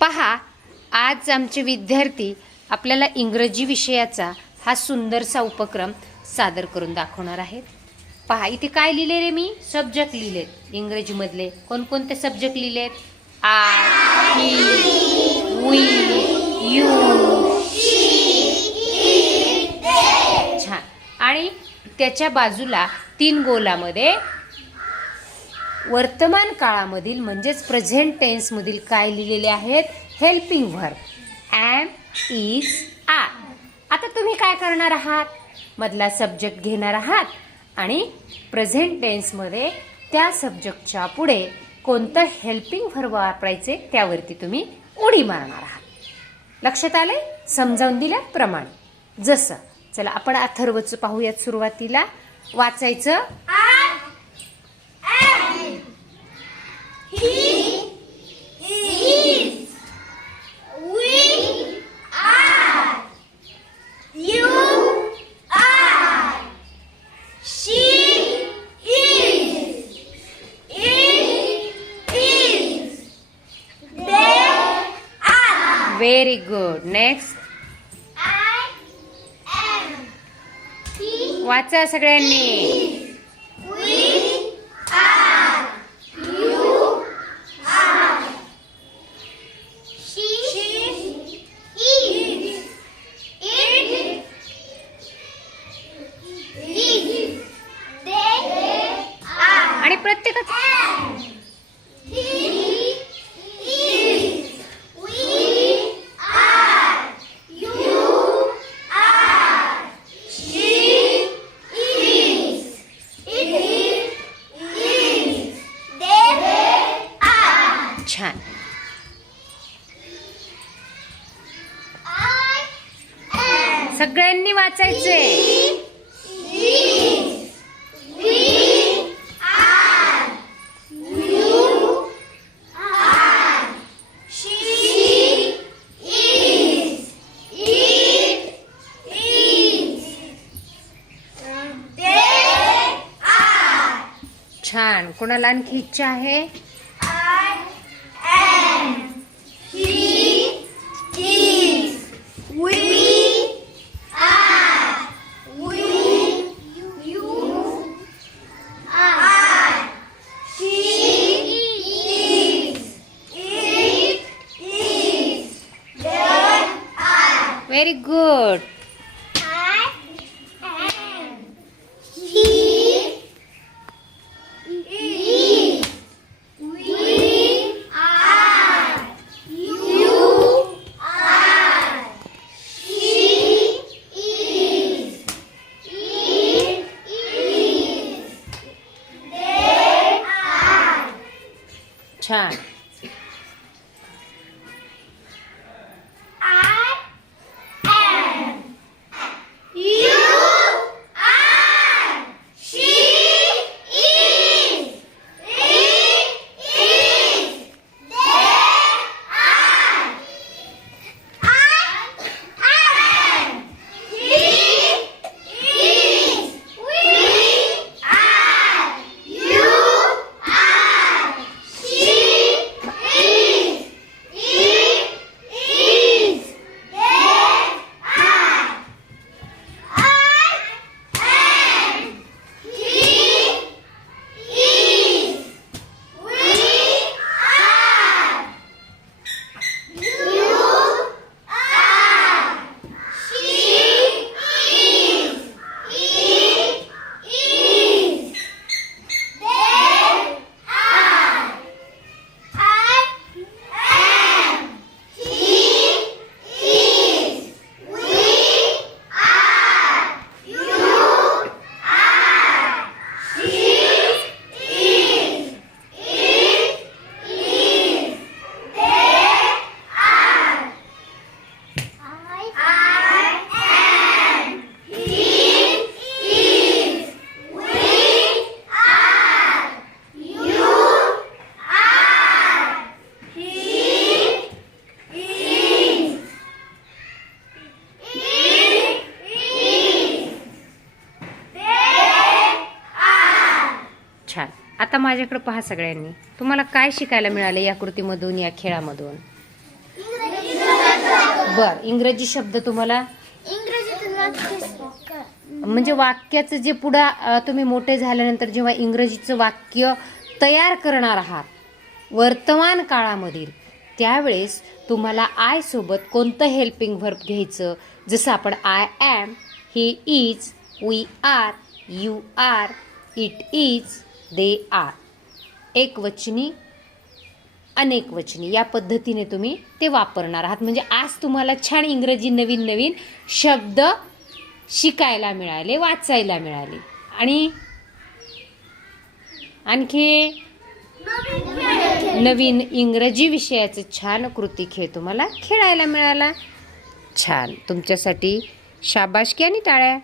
पहा, आज आमचे विद्यार्थी आपल्याला इंग्रजी विषयाचा हा सुंदरसा उपक्रम सादर करून दाखवणार आहेत. पहा, इथे काय लिहिले रे मी? सब्जेक्ट लिहिलेत इंग्रजीमधले. कोणकोणते सब्जेक्ट लिहिलेत? आय, ही, वी, यू, छान. आणि त्याच्या बाजूला 3 गोलामध्ये वर्तमान काळामधील म्हणजेच प्रेझेंट टेन्समधील काय लिहिलेले आहेत? Helping verb. Am, is, are. आता तुम्ही काय करणार आहात? मधला सब्जेक्ट घेणार आहात आणि प्रेझेंट टेन्समध्ये त्या सब्जेक्टच्या पुढे कोणतं हेल्पिंग व्हर्ब वापरायचे त्यावरती तुम्ही उडी मारणार आहात. लक्षात आले? समजावून दिल्याप्रमाणे. जसं, चला आपण अथर्वचं पाहूयात. सुरुवातीला वाचायचं. Very good. Next. वाचा सगळ्यांनी. आणि प्रत्येकाचं छान. सगळ्यांनी वाचायचे. छान. कोणाला आणखी इच्छा आहे? Very good. छान. छान. आता माझ्याकडे पहा सगळ्यांनी. तुम्हाला काय शिकायला मिळाले या कृतीमधून, या खेळामधून? बर, इंग्रजी शब्द तुम्हाला म्हणजे वाक्याचं जे पुढं तुम्ही मोठे झाल्यानंतर जेव्हा इंग्रजीचं वाक्य तयार करणार आहात वर्तमान काळामधील, त्यावेळेस तुम्हाला आय सोबत कोणतं हेल्पिंग व्हर्ब घ्यायचं. जसं आपण I am, he is, we are, you are, it is, they are. एकवचनी, अनेकवचनी या पद्धतीने तुम्ही ते वापरणार आहात. म्हणजे आज तुम्हाला छान इंग्रजी नवीन नवीन शब्द शिकायला मिळाले, वाचायला मिळाले. आणि आणखी नवीन इंग्रजी विषयाचं छान कृती खेळ तुम्हाला खेळायला मिळाला. छान, तुमच्यासाठी शाबासकी आणि टाळ्या.